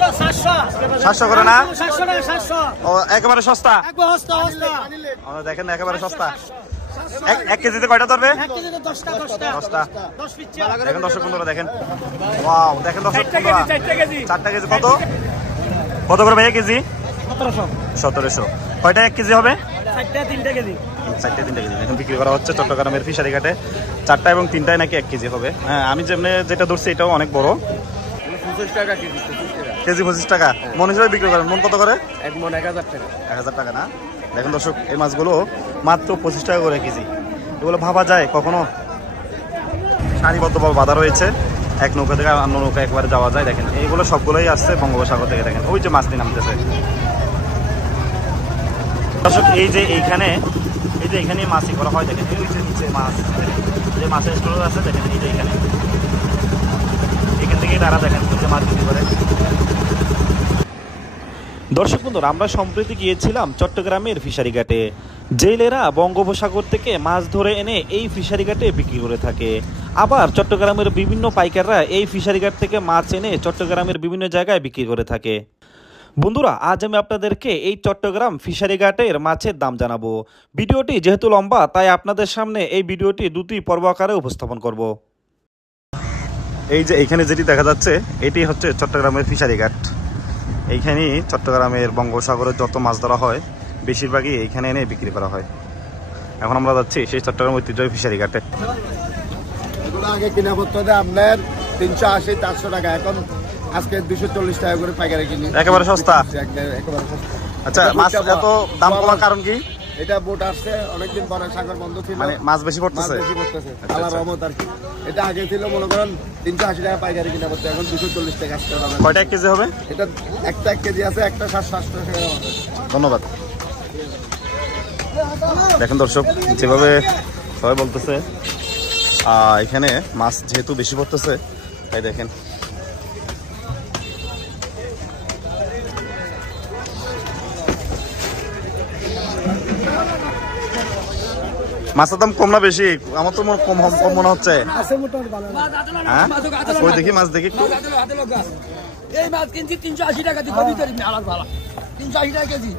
700 করে না? ও একেবারে সস্তা। দেখেন একেবারে সস্তা। 1 কেজিতে কয়টা ধরবে? 10টা। দেখেন দর্শক বন্ধুরা, দেখেন ওয়াও, দেখেন দর্শক বন্ধুরা, 4টা কেজি কত কত করে ভাই? 1 কেজি 1700। কয়টা 1 কেজি হবে? 4টা 3টা কেজি। 4টা 3টা কেজি এখন বিক্রি করা হচ্ছে চট্টগ্রামের ফিশারি ঘাটে। 4টা এবং 3টায় নাকি 1 কেজি হবে। হ্যাঁ, আমি যেটা ধরছি এটাও অনেক বড়। 25 টাকা কেজি। কেজি 25 টাকা। মন হিসেবে বিক্রি করেন? মন কত করে? 1 মণ 1000 টাকা। 1000 টাকা না? দেখেন দর্শক, এই মাছগুলো মাত্র 25 টাকা করে কেজি। এগুলো ভাবা যায় কখনো? সারিবদ্ধভাবে বাঁধা রয়েছে, এক নৌকা থেকে অন্য নৌকা একবারে যাওয়া যায়। দেখেন এইগুলো সবগুলোই আসছে বঙ্গোপসাগর থেকে। দেখেন ওই যে মাছটি নামতেছে দর্শক। এই যে এইখানে মাছই করা হয়। দেখেন এই যে নিচে মাছ, যে মাছের স্টোর আছে দেখেন, এই যে এখান থেকে তারা দেখেন মাছ বিক্রি করে। দর্শক বন্ধুরা, আমরা সম্প্রতি গিয়েছিলাম চট্টগ্রামের ফিশারি ঘাটে। জেলেরা বঙ্গোপসাগর থেকে মাছ ধরে এনে এই ফিশারি ঘাটে বিক্রি করে থাকে। আবার চট্টগ্রামের বিভিন্ন পাইকাররা এই ফিশারি ঘাট থেকে মাছ এনে চট্টগ্রামের বিভিন্ন জায়গায় বিক্রি করে থাকে। বন্ধুরা, আজ আমি আপনাদেরকে এই চট্টগ্রাম ফিশারি ঘাটের মাছের দাম জানাবো। ভিডিওটি যেহেতু লম্বা, তাই আপনাদের সামনে এই ভিডিওটি 2টি পর্ব আকারে উপস্থাপন করব। এই যে এখানে যেটি দেখা যাচ্ছে, এটি হচ্ছে চট্টগ্রামের ফিশারি ঘাট। এইখানেই চট্টগ্রামের বঙ্গোপসাগরের যত মাছ ধরা হয় বেশিরভাগই এইখানে এনে বিক্রি করা হয়। এখন আমরা যাচ্ছি সেই চট্টগ্রাম ঐতিহ্যবাহী ফিশারি ঘাটে। এগুলো আগে কিনা করতে হবে আপনার 380-400 টাকা, এখন আজকে 240 টাকা করে পাইকারি কিনি। একেবারে সস্তা। একেবারে সস্তা। আচ্ছা, মাছ এত দাম কমার কারণ কি? এটা বোট আসছে অনেকদিন পরে, সাগর বন্ধ ছিল, মানে মাছ বেশি পড়তেছে। আল্লাহর রহমত আর কি। এটা আগে ছিল মনে করেন 380 টাকা পাইকারি কিনা করতে, এখন 240 টাকা আসতে হবে। কয়টা 1 কেজি হবে? এটা একটা 1 কেজি আছে, একটা 700 টাকা। ধন্যবাদ। দেখেন দর্শক, যেভাবে সবাই বলতেছে এখানে মাছ যেহেতু বেশি পড়তেছে, তাই দেখেন মাছের দাম কম না বেশি? আমার তো কম মনে হচ্ছে। হ্যাঁ, ওই দেখি মাছ দেখি। এই মাছ কিনছি 380 টাকা দিয়ে, কবি করি আলাদা ভালো 380 টাকা কেজি।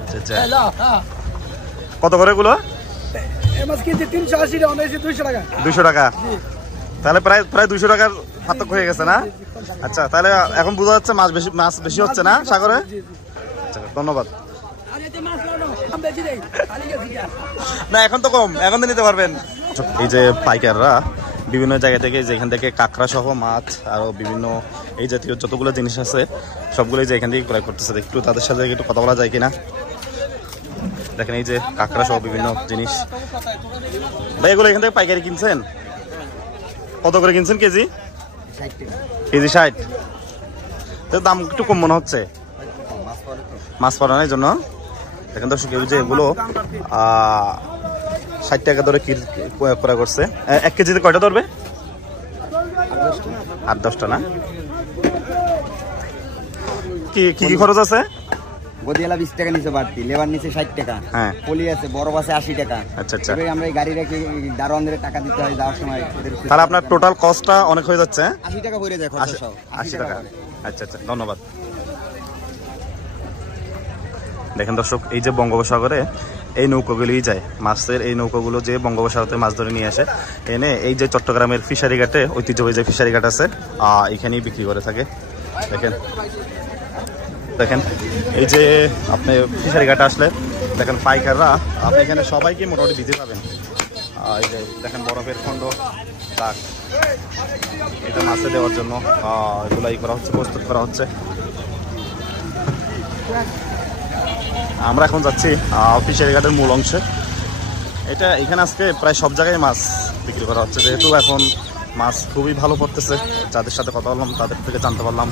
কত করে এগুলো? এই মাছ কিনছি 380 টাকা, অনেক 200 টাকা। 200 টাকা? তাহলে প্রায় 200 টাকার পার্থক্য হয়ে গেছে না? আচ্ছা, তাহলে এখন বোঝা যাচ্ছে মাছ বেশি হচ্ছে না সাগরে। আচ্ছা, ধন্যবাদ। না, এখন তো কম, এখন তো নিতে পারবেন। এই যে পাইকাররা বিভিন্ন জায়গা থেকে, যেখান থেকে কাঁকড়া সহ মাছ আরো বিভিন্ন এই জাতীয় যতগুলো জিনিস আছে সবগুলোই যে এখান থেকে ক্রয় করতেছে। একটু তাদের সাথে একটু কথা বলা যায় কিনা? দেখেন এই যে কাঁকড়া সহ বিভিন্ন জিনিস। ভাই, এগুলো এখান থেকে পাইকারি কিনছেন? কত করে কিনছেন কেজি? 60 টাকা কেজি 60। তো দাম একটু কম মনে হচ্ছে মাছ পালনের জন্য। দেখেন দর্শক, যে এগুলো 60 টাকা ধরে ক্রয় করছে। 1 কেজিতে কয়টা ধরবে? 8-10টা না? কি খরচ আছে? গদিয়ালা 20 টাকা নিচে বাড়তি, লেবার নিচে 60 টাকা। হ্যাঁ, পলি আছে, বড় আছে 80 টাকা। আচ্ছা আচ্ছা। এবারে আমরা এই গাড়ি রেখে দারোয়ানদের টাকা দিতে হয় যাওয়ার সময়। তাহলে আপনার টোটাল কস্টটা অনেক হয়ে যাচ্ছে। 80 টাকা পড়ে যায় খরচা সহ। 80 টাকা। আচ্ছা আচ্ছা, ধন্যবাদ। দেখেন দর্শক, এই যে বঙ্গোপসাগরে এই নৌকাগুলোই যায় মাছের, এই নৌকাগুলো যে বঙ্গোপসাগরে মাছ ধরে নিয়ে আসে, এনে এই যে চট্টগ্রামের ফিশারি ঘাটে, ঐতিহ্যবাহী যে ফিশারি ঘাট আছে এখানেই বিক্রি করে থাকে। দেখেন এই যে আপনি ফিশারি ঘাটে আসলে দেখেন পাইকাররা, আপনি এখানে সবাইকে মোটামুটি দিতে পাবেন। এই যে দেখেন বরফের খণ্ড, দাগ, এটা মাছে দেওয়ার জন্য এগুলাই করা হচ্ছে, প্রস্তুত করা হচ্ছে। আমরা এখন যাচ্ছি ফিশারি ঘাটের মূল অংশে। এখানে আজকে প্রায় সব জায়গায় মাছ বিক্রি করা হচ্ছে, যেহেতু এখন মাছ খুবই ভালো পড়তেছে। যাদের সাথে কথা বললাম তাদের থেকে জানতে পারলাম।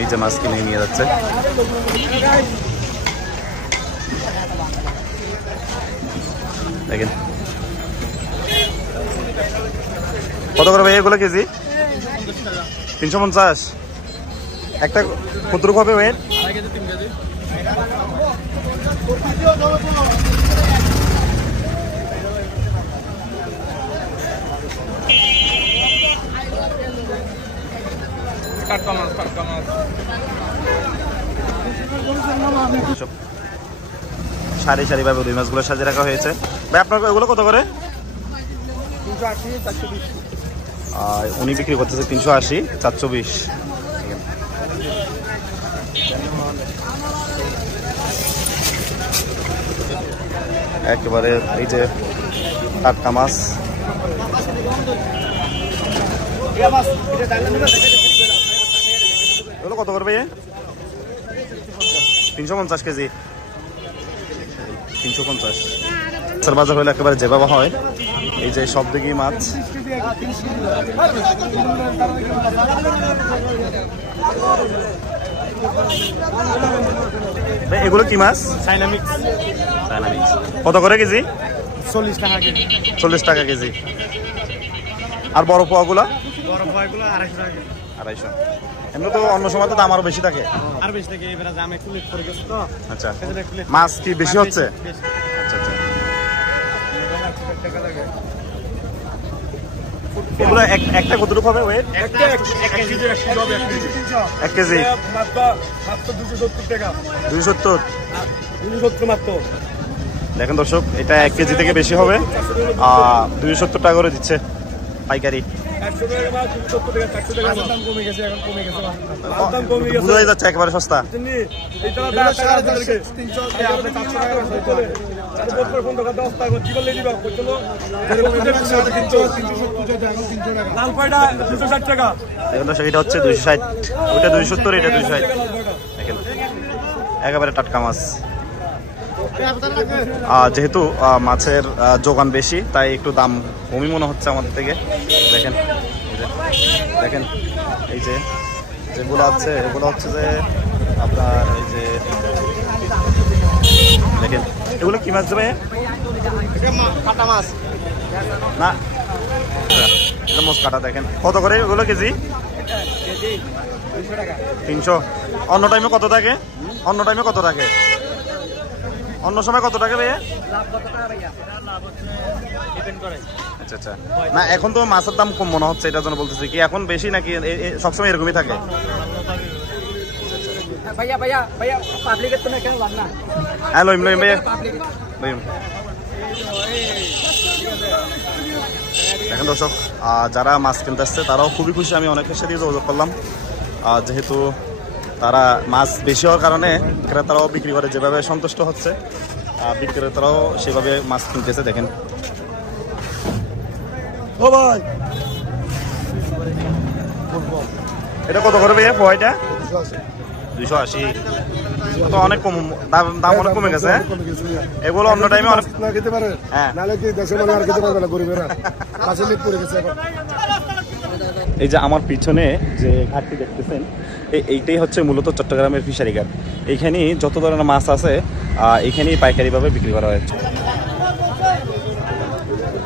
এই যে মাছ কিনে নিয়ে যাচ্ছে। দেখেন কত করে ভাই এগুলো কেজি? 350। একটা কতটুকু হবে ওয়েট? সারি সারিভাবে রুই মাছগুলো সাজিয়ে রাখা হয়েছে। ভাই আপনার এগুলো কত করে? 380 420। উনি বিক্রি করতেছে 380 420। একেবারে এই যে টাটকা মাছ। এগুলো কত করবে? 350 কেজি, 350। বাজার হলে একেবারে যেভাবে হয়, এই যে সব দিকেই মাছ। এগুলো কি মাছ? চাইনা মিক্স। কত করে কেজি? 40 টাকা কেজি। 40 টাকা কেজি। আর বড় পোয়াগুলো? বড় ফয়গুলো 250 টাকা। 250। এমনি তো অন্য সময় তো দাম আরো বেশি থাকে। আর বেশি থেকে এবারে দাম একটু লেট করে গেছে তো। আচ্ছা, মাছ কি বেশি হচ্ছে? আচ্ছা আচ্ছা। এগুলো একটা কতটুকু হবে ওয়েট? 1 কেজি 1 কেজি মাত্র 270 টাকা। 270। 270 মাত্র। দেখেন দর্শক, এটা 1 কেজি থেকে বেশি হবে। 270 টাকা করে দিচ্ছে পাইকারি। 100 টাকা মাছ 270 টাকা, 400 টাকা দাম কমে গেছে, এখন কমে গেছে দাম কমে গেছে। বোঝাই যাচ্ছে একেবারে সস্তা। এইটা 300 আপনি 400 টাকা চলে। আর বছর কোন টাকা 10 টাকা কি বলে দিবা কইলো? 300 টাকা। লাল পায়টা 260 টাকা। দেখেন দর্শক, এটা হচ্ছে 260, ওইটা 270, এটা 260। দেখেন একেবারে টাটকা মাছ। যেহেতু মাছের যোগান বেশি, তাই একটু দাম কমই মনে হচ্ছে আমাদের থেকে। দেখেন দেখেন এই যে যেগুলো আছে, এগুলো হচ্ছে যে আপনার এই যে দেখেন, এগুলো কি মাছ দেবে? কাটা মাছ না, এটা মোষ কাটা। দেখেন কত করে এগুলো কেজি? কেজি 200 টাকা। 300। অন্য টাইমে কত থাকে? অন্য টাইমে কত থাকে? অন্য সময় কত টাকা ভাইয়া? লাভ কত টাকা ভাইয়া? লাভ হচ্ছে ডিপেন্ড করে। আচ্ছা আচ্ছা। না, এখন তো মাছের দাম কম মনে হচ্ছে, এটার জন্য বলতেছি। কি এখন বেশি নাকি সবসময় এরকমই থাকে? ভাইয়া ভাইয়া ভাইয়া পাবলিকের তো না কেন লাভ না? হ্যাঁ, লইম লইম ভাইয়া, লইম। দেখেন দর্শক, যারা মাছ কিনতে আসছে তারাও খুবই খুশি। আমি অনেকের সাথে যোগাযোগ করলাম, যেহেতু তারা মাছ বেশি হওয়ার কারণে ক্রেতারাও বিক্রি করে যেভাবে সন্তুষ্ট হচ্ছে, বিক্রেতারাও সেভাবে মাছ কিনতেছে। দেখেন ও ভাই এটা কত করে ভাইয়া পোয়াইটা? 280। তো অনেক কম, দাম অনেক কমে গেছে। এগুলো অন্য টাইমে অনেক না খেতে পারে, হ্যাঁ। নালে কি দেশে মানে আর খেতে পারবে না গরিবেরা। কাছে লিপ পড়ে গেছে এখন। এই যে আমার পিছনে যে ঘাটটি দেখতেছেন, এইটাই হচ্ছে মূলত চট্টগ্রামের ফিশারি ঘাট। এইখানে যত ধরনের মাছ আছে, এইখানেই পাইকারিভাবে বিক্রি করা হয়েছে।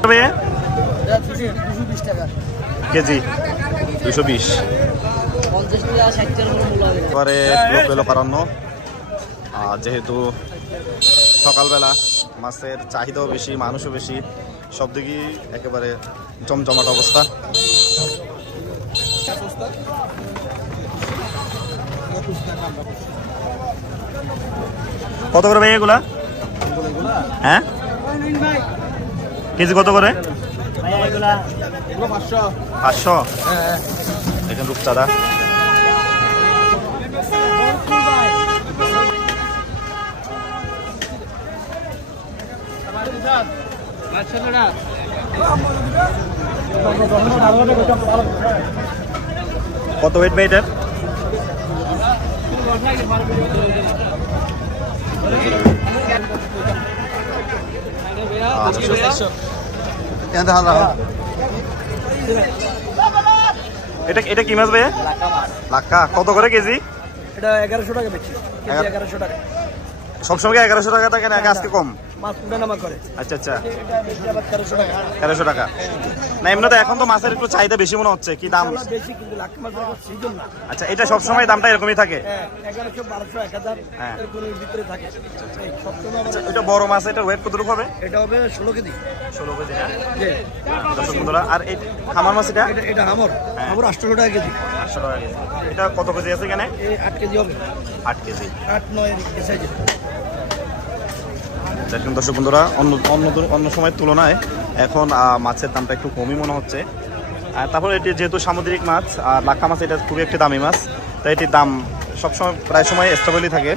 220 টাকা কেজি 220। 50 টাকা 60 টাকা মূল্য হবে। এবারে লোক এলো কারণ যেহেতু সকালবেলা মাছের চাহিদাও বেশি, মানুষও বেশি, সব দিকেই একেবারে জমজমাট অবস্থা। কত করে ভাই এগুলা? হ্যাঁ, কেজি কত করে? 500। দেখেন রূপচাঁদা। কত ওয়েট ভাই এটার? এটা কি মাছ ভাই? লাক্কা। কত করে কেজি? এটা 1100 টাকা বেচি। কেজি 1100 টাকা। সবসময় 1100 টাকা থাকে নাকি আজকে কম? মাছ উঠানামা করে। আচ্ছা আচ্ছা, এটা বেচি আবার 1300 টাকা। 1300 টাকা। না, এমনিতে এখন তো মাছের একটু চাহিদা বেশি মনে হচ্ছে। কি দাম? বেশি, কিন্তু লাখ মাছের এখন সিজন না। আচ্ছা, এটা সবসময় দামটা এরকমই থাকে? হ্যাঁ, 1100 1200 1000 হ্যাঁ। এর ভিতরে থাকে। এই সবসময় আচ্ছা, আমাদের এটা বড় মাছ, এটা ওয়েট কতটুকু হবে? এটা হবে 16 কেজি। 16 কেজি না? জি। দর্শক বন্ধুরা, আর এই খামার মাছ এটা? এটা হামর। হ্যাঁ। হামর 800 টাকা কেজি। 800 টাকা কেজি। এটা কত কেজি আছে এখানে? এই 8 কেজি হবে। 8 কেজি। 8 9 এর সাইজে। দেখুন দর্শক বন্ধুরা, অন্য সময়ের তুলনায় এখন মাছের দামটা একটু কমই মনে হচ্ছে। আর তারপরে এটি যেহেতু সামুদ্রিক মাছ আর লাক্ষা মাছ, এটা খুবই একটি দামি মাছ, তাই এটির দাম সবসময় প্রায় সময় স্টেবলই থাকে,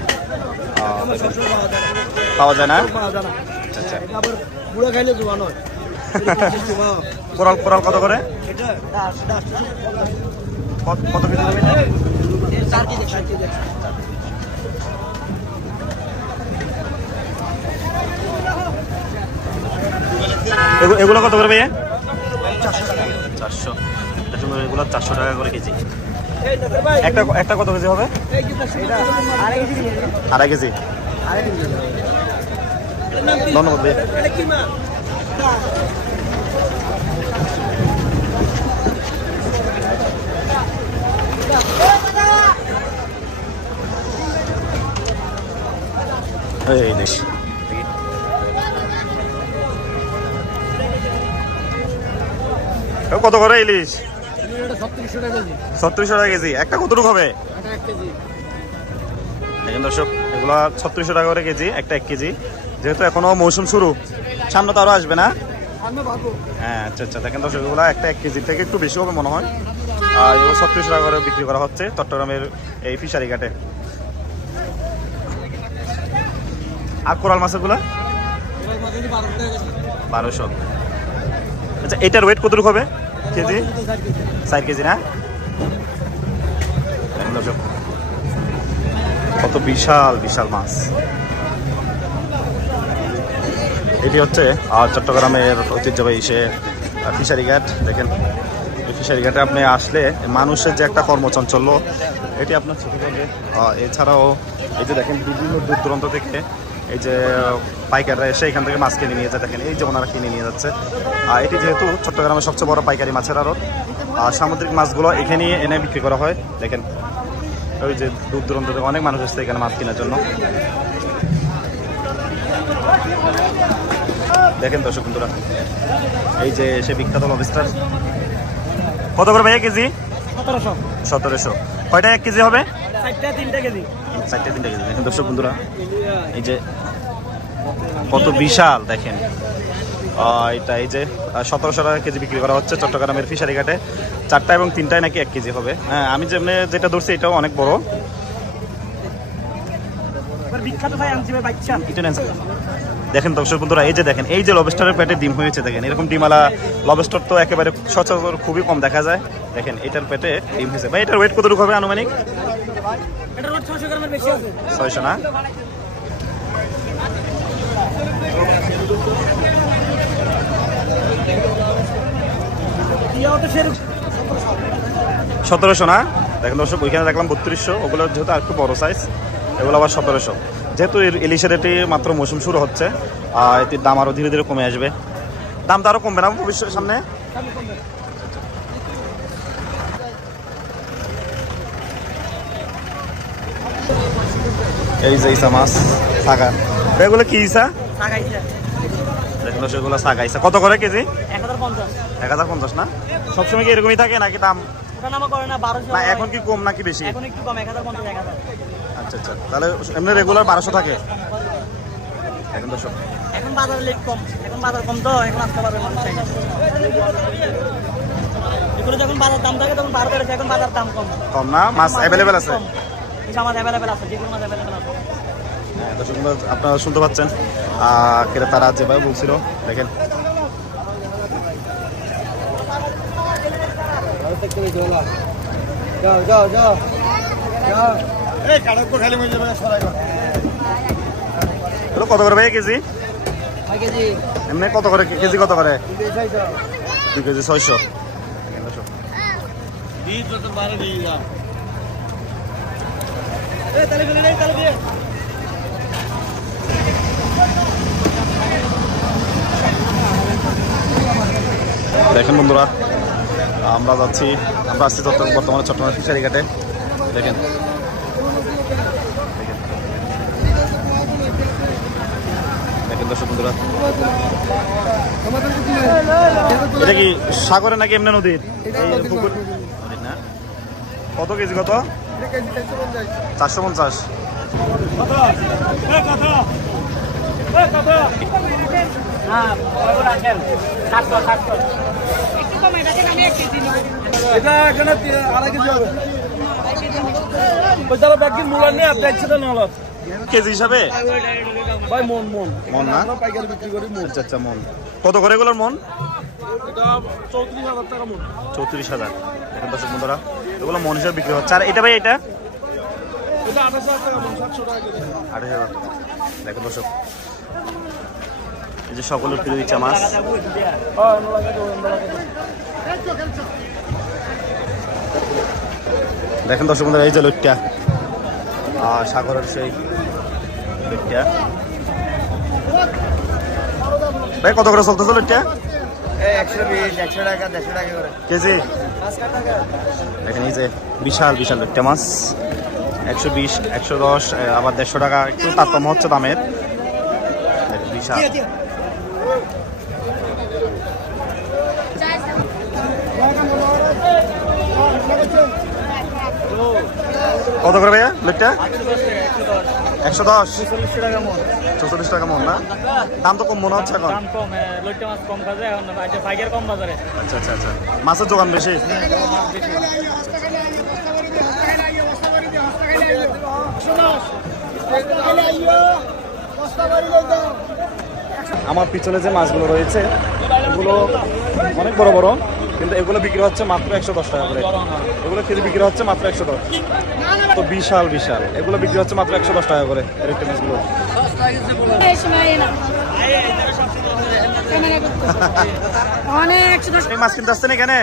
পাওয়া যায় না। আচ্ছা, কোরাল কত করে? কত কেজি হবে? এগুলো কত করে ভাইয়া? 400। এগুলো 400 টাকা করে কেজি। একটা কত কেজি হবে? 2.5 কেজি। ধন্যবাদ ভাইয়া। এই দেখ, কত করে ইলিশ? 3600 টাকা কেজি। একটা কতটুকু হবে? দেখেন দর্শক, এগুলা 3600 টাকা করে কেজি, একটা 1 কেজি। যেহেতু এখনো মৌসুম শুরু, সামনে তো আরো আসবে না? হ্যাঁ, আচ্ছা। দেখেন দর্শক, এগুলা একটা 1 কেজির থেকে একটু বেশি হবে মনে হয়। আর এগুলো 3600 টাকা করে বিক্রি করা হচ্ছে চট্টগ্রামের এই ফিশারি ঘাটে। আর কোরাল মাছগুলা 1200। আচ্ছা, এটার ওয়েট কতটুকু হবে কেজি? 4 কেজি না? কত বিশাল বিশাল মাছ। এটি হচ্ছে চট্টগ্রামের ঐতিহ্যবাহী ফিশারি ঘাট। দেখেন, এই ফিশারি ঘাটে আপনি আসলে মানুষের যে একটা কর্মচঞ্চল্য, এটি আপনার চোখে পড়বে। এছাড়াও এই যে দেখেন, বিভিন্ন দূর দূরান্ত থেকে এই যে পাইকাররা এসে এখান থেকে মাছ কিনে নিয়ে যায়। দেখেন, এই যে ওনারা কিনে নিয়ে যাচ্ছে। এটি যেহেতু চট্টগ্রামের সবচেয়ে বড় পাইকারি মাছের আড়ত, সামুদ্রিক মাছগুলো এখানে এনে বিক্রি করা হয়। দেখেন, ওই যে দূর দূরান্ত থেকে অনেক মানুষ এসছে এখানে মাছ কেনার জন্য। দেখেন দর্শক বন্ধুরা, এই যে সে বিখ্যাত লবস্টার। কত করে ভাইয়া কেজি? 1700। কয়টা 1 কেজি হবে? 4টা 3টা কেজি। দেখেন দর্শক বন্ধুরা, এই যে কত বিশাল। দেখেন, এটা এই যে 1700 টাকা কেজি বিক্রি করা হচ্ছে চট্টগ্রামের ফিশারি ঘাটে। 4টা এবং 3টায় নাকি 1 কেজি হবে। হ্যাঁ, আমি যেটা ধরছি এটাও অনেক বড়। দেখেন দর্শক বন্ধুরা, এই যে দেখেন, এই যে লবস্টারের পেটে ডিম হয়েছে। দেখেন, এরকম ডিমালা লবস্টার তো একেবারে সচরাচর খুবই কম দেখা যায়। দেখেন, এটার পেটে ডিম হয়েছে। ভাই, এটার ওয়েট কতটুকু হবে আনুমানিক? 600 না? $1700 না? দেখেন দর্শক, ওইখানে দেখলাম 3200। ওগুলো যেহেতু আর একটু বড় সাইজ, এগুলো আবার 1700। যেহেতু ইলিশের এটি মাত্র মৌসুম শুরু হচ্ছে, এটির দাম আরও ধীরে ধীরে কমে আসবে। দামটা আরও কমবে না ভবিষ্যতের সামনে? এই যে ইসা মাছ, সাগা। এগুলো কি ইসা? দেখলো সেগুলো সাগা ইসা। কত করে কেজি? 1050 না? সবসময় কি এরকমই থাকে নাকি দাম? না, এখন কি কম নাকি বেশি? আচ্ছা, তাহলে এমনি রেগুলার 1200 থাকে। এখন বাজার লেট কম, এখন বাজার কম তো, এখন আসতে পারবে মানুষ চাই না। এগুলো যখন বাজার দাম থাকে তখন 12 করে, এখন বাজার দাম কম না? মাছ অ্যাভেলেবেল আছে? মাছ অ্যাভেলেবেল আছে, যেগুলো মাছ অ্যাভেলেবেল আছে। হ্যাঁ দর্শক, আপনারা শুনতে পাচ্ছেন ক্রেতারা যেভাবে বলছিল। দেখেন, কত করে ভাই কেজি? এমনি কত করে কেজি? কত করে? 2 কেজি 600। দেখেন বন্ধুরা, আমরা আসছি বর্তমানে চট্টগ্রাম ফিশারি ঘাটে। দেখেন, দর্শক বন্ধুরা, এটা কি সাগরে নাকি এমনি নদীর? পুকুর না? কত কেজি? কত? 450। এটা এখানে 2.5 কেজি হবে ওই তারা ব্যাগের মূল্য নিয়ে আপনি একসাথে না হলো কেজি হিসাবে ভাই মন মন মন না? আমরা পাইকারি বিক্রি করি মন আচ্ছা আচ্ছা মন কত করে এগুলোর মন? এটা 34,000 টাকা মন 34,000। এখন দর্শক বন্ধুরা এগুলো মন হিসাবে বিক্রি হচ্ছে। আর এটা ভাই এটা এটা 28,000 টাকা মন 700 টাকা কেজি 28,000। দেখেন দর্শক এই যে সকলের প্রিয় ইচ্ছা মাছ। হ্যাঁ লাগে দেখেন দর্শক বন্ধুরা এই যে লইট্টা সাগরের সেই লইট্টা। ভাই কত করে চলতেছে লইট্টা? 120 100 টাকা 150 টাকা করে কেজি। দেখেন এই যে বিশাল বিশাল লইট্টা মাছ 120 110 আবার 150 টাকা, একটু তারতম্য হচ্ছে দামের। দেখেন বিশাল। কত করে ভাইয়া লইট্টা? 110 44 টাকা মন না? দাম তো কম মনে হচ্ছে এখন। আচ্ছা আচ্ছা আচ্ছা মাছের দোকান বেশি। আমার পিছনে যে মাছগুলো রয়েছে এগুলো অনেক বড় বড়, কিন্তু এগুলো বিক্রি হচ্ছে মাত্র 110 টাকা করে। এগুলো কেজি বিক্রি হচ্ছে মাত্র 110। তো বিশাল বিশাল এগুলো বিক্রি হচ্ছে মাত্র 110 টাকা করে এরকম মাছগুলো। এই মাছ কিনতে আসছেন এখানে?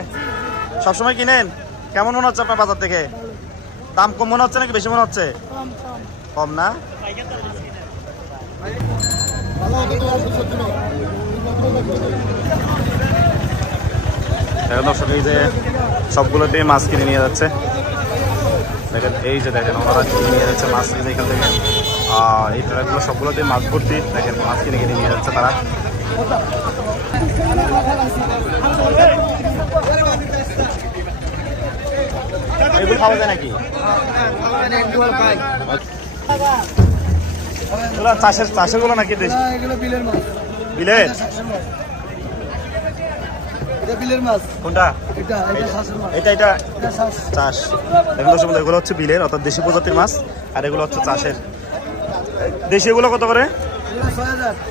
সবসময় কিনেন? কেমন মনে হচ্ছে আপনার বাজার থেকে? দাম কম মনে হচ্ছে নাকি বেশি মনে হচ্ছে? কম না? দেখেন দর্শক এই যে সবগুলোতে মাছ কিনে নিয়ে যাচ্ছে। দেখেন এই যে দেখেন ওনারা কিনে নিয়ে যাচ্ছে মাছ কিনে এখান থেকে। এই ট্রাকগুলো সবগুলোতে মাছ ভর্তি। দেখেন মাছ কিনে কিনে নিয়ে যাচ্ছে তারা। এগুলো খাওয়া যায় নাকি? চাষের গুলো নাকি? বিলের কোনটা? এটা এটা চাষ। দেখুন দর্শক বন্ধু, এগুলো হচ্ছে বিলের অর্থাৎ দেশি প্রজাতির মাছ, আর এগুলো হচ্ছে চাষের। দেশি এগুলো কত করে?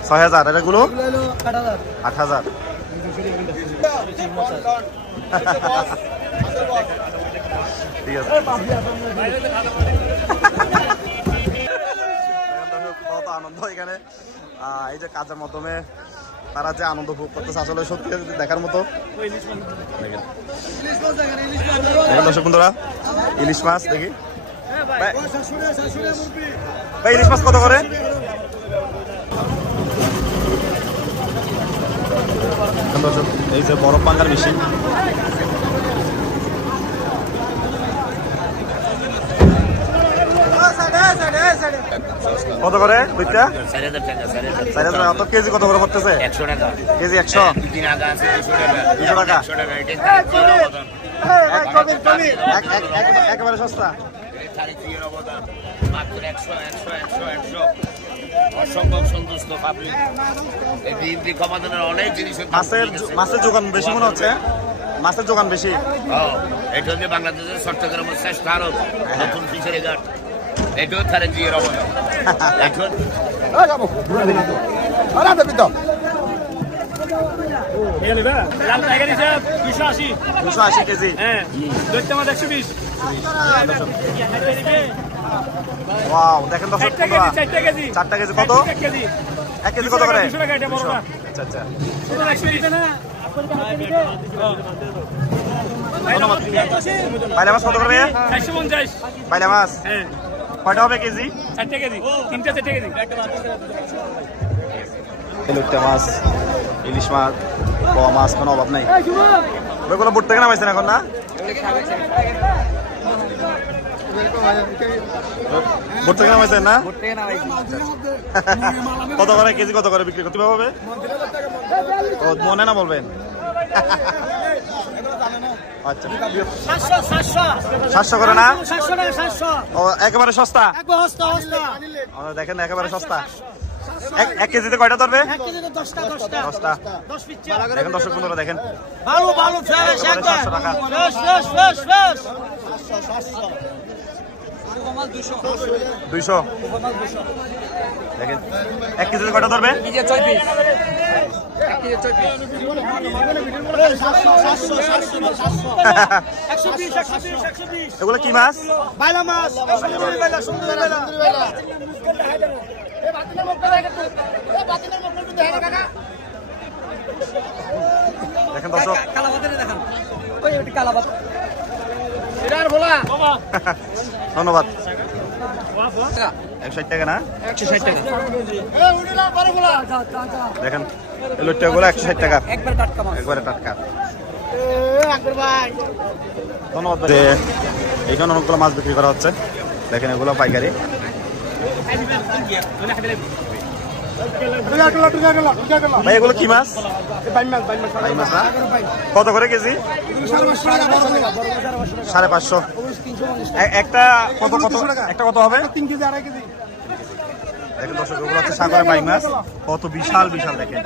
6,000। আর এগুলো 8,000। ঠিক আছে। কত আনন্দ এখানে এই যে কাজের মাধ্যমে তারা যে আনন্দ ভোগ করতেছে আসলে সত্যি দেখার মতো। দেখেন দর্শক বন্ধুরা ইলিশ মাছ দেখি। ভাই ইলিশ মাছ কত করে? দর্শক এই যে বরফ ভাঙার মেশিন। কত করে দুইটা? 4,000 টাকা। কেজি কত করে পড়তেছে? 100 টাকা কেজি 100। 3 টাকা আছে 200 200 টাকা টাকা। 100 টাকা একেবারে সস্তা। এটা অবদান মাত্র 100 100 100 100 অসম্ভব সন্তুষ্ট পাবলিক। এই বিএনপি ক্ষমতার অনেক জিনিস মাছের যোগান বেশি মনে হচ্ছে। মাছের যোগান বেশি। এটা হচ্ছে বাংলাদেশের চট্টগ্রামের শ্রেষ্ঠ আরব নতুন ফিশারি ঘাট। এটাও তার জিয়ের অবদান। এখন 280 কেজি। ওয়াও দেখেন দর্শক 4টা কেজি কত? 1 কেজি কত করে? 200। আচ্ছা আচ্ছা বাইলা মাছ কত করে? 450 বাইলা মাছ কয়টা হবে কেজি? 4 কেজি 3টা 4 কেজি। লইট্টা মাছ, ইলিশ মাছ, পোয়া মাছ, কোনো অভাব নাই। ওইগুলো বোট থেকে নামাইছেন এখন না? বোট থেকে নামাইছেন না? কত করে কেজি কত করে বিক্রি করতে পারবে? ও মনে না বলবেন। আচ্ছা 700 করে না? ও একেবারে সস্তা। দেখেন একেবারে সস্তা। এক কেজিতে কয়টা ধরবে? 10টা 10টা। 10 পিস দেখেন দর্শক বন্ধুরা, দেখেন ভালো ভালো ফ্রেশ একেবারে একদম 700 টাকা। ফ্রেশ 200। দেখেন 1 কেজিতে কয়টা ধরবে? কেজি 6 পিস এগুলো কি মাছ? বাইলা মাছ সুন্দরী বাইলা দেখেন দর্শক, কালাবাদের দেখান ওই ওটি কালাবাদ এটার বলা ধন্যবাদ। 160 টাকা না? 160 টাকা দেখেন এই লইট্টাগুলো 160 টাকা, একবার টাটকা মাছ একবারে টাটকা। আকবর ভাই ধন্যবাদ। যে এইখানে অনেকগুলো মাছ বিক্রি করা হচ্ছে, দেখেন এগুলো পাইকারি। ভাই এগুলো কি মাছ? ভাই মাছ না? কত করে কেজি? 550। একটা কত কত একটা কত হবে? 3 কেজি 2.5 কেজি দেখেন দর্শক, এগুলো হচ্ছে সাগরের বাইক মাছ, কত বিশাল বিশাল। দেখেন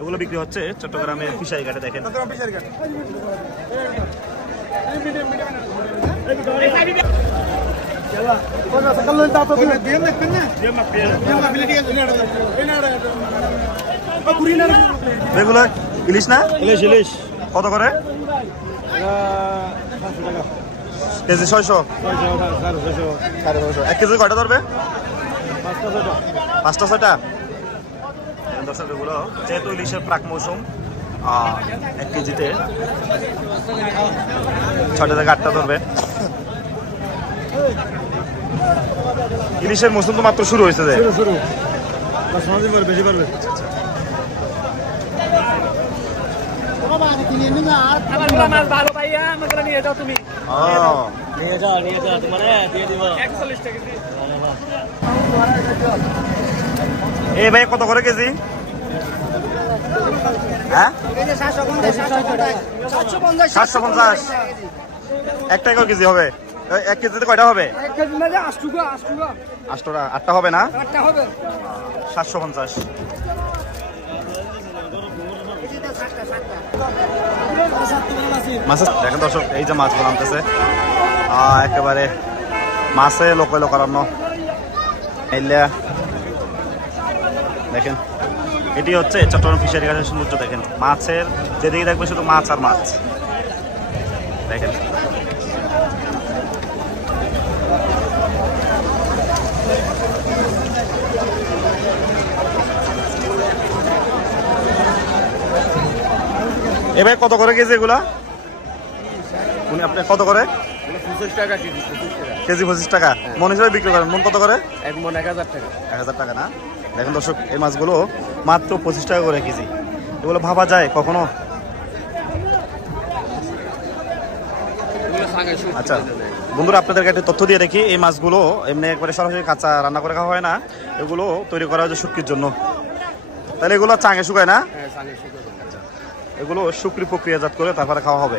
এগুলো বিক্রি হচ্ছে চট্টগ্রামের ফিশারি ঘাটে। দেখেন এগুলো ইলিশ না? ইলিশ কত করে কেজি? 600। 1 কেজি কয়টা ধরবে? 5টা 6টা। দর্শক এগুলো যেহেতু ইলিশের প্রাক মৌসুম, 1 কেজিতে 6টা থেকে 8টা ধরবে। ইলিশের মৌসুম তো মাত্র শুরু হয়েছে। বেশি পারবে। মাছ ভালো পাইয়া আমাকে নিয়ে যাও তুমি নিয়ে যাও তোমার দিয়ে দিব 140 টাকা কেজি এই ভাই কত করে কেজি? হ্যাঁ 750। 1 টাকা কেজি হবে। 1 কেজিতে কয়টা হবে? 1 কেজি মানে 8টা হবে না? 8টা হবে 750। মাছের দেখেন দর্শক, এই যে মাছগুলো আনতেছে একেবারে মাছে লোকাল করানো। দেখেন এটি হচ্ছে চট্টগ্রাম ফিশারি ঘাটের সৌন্দর্য। দেখেন মাছের যেদিকে দেখবে শুধু মাছ আর মাছ। দেখেন এবার কত করে কেজি এগুলা? উনি আপনি কত করে? 25 টাকা কেজি কেজি 25 টাকা। মন হিসেবে বিক্রি করেন? মন কত করে? এক মন 1000 টাকা 1000 টাকা না? দেখেন দর্শক, এই মাছগুলো মাত্র 25 টাকা করে কেজি। এগুলো ভাবা যায় কখনো? আচ্ছা বন্ধুরা, আপনাদেরকে একটা তথ্য দিয়ে দেখি, এই মাছগুলো এমনি একবারে সরাসরি কাঁচা রান্না করে খাওয়া হয় না, এগুলো তৈরি করা হয়েছে শুটকির জন্য। তাহলে এগুলো চাঙে শুকায় না? হ্যাঁ সাঙ্গে শুকনো এগুলো শুকরি প্রক্রিয়াজাত করে তারপরে খাওয়া হবে।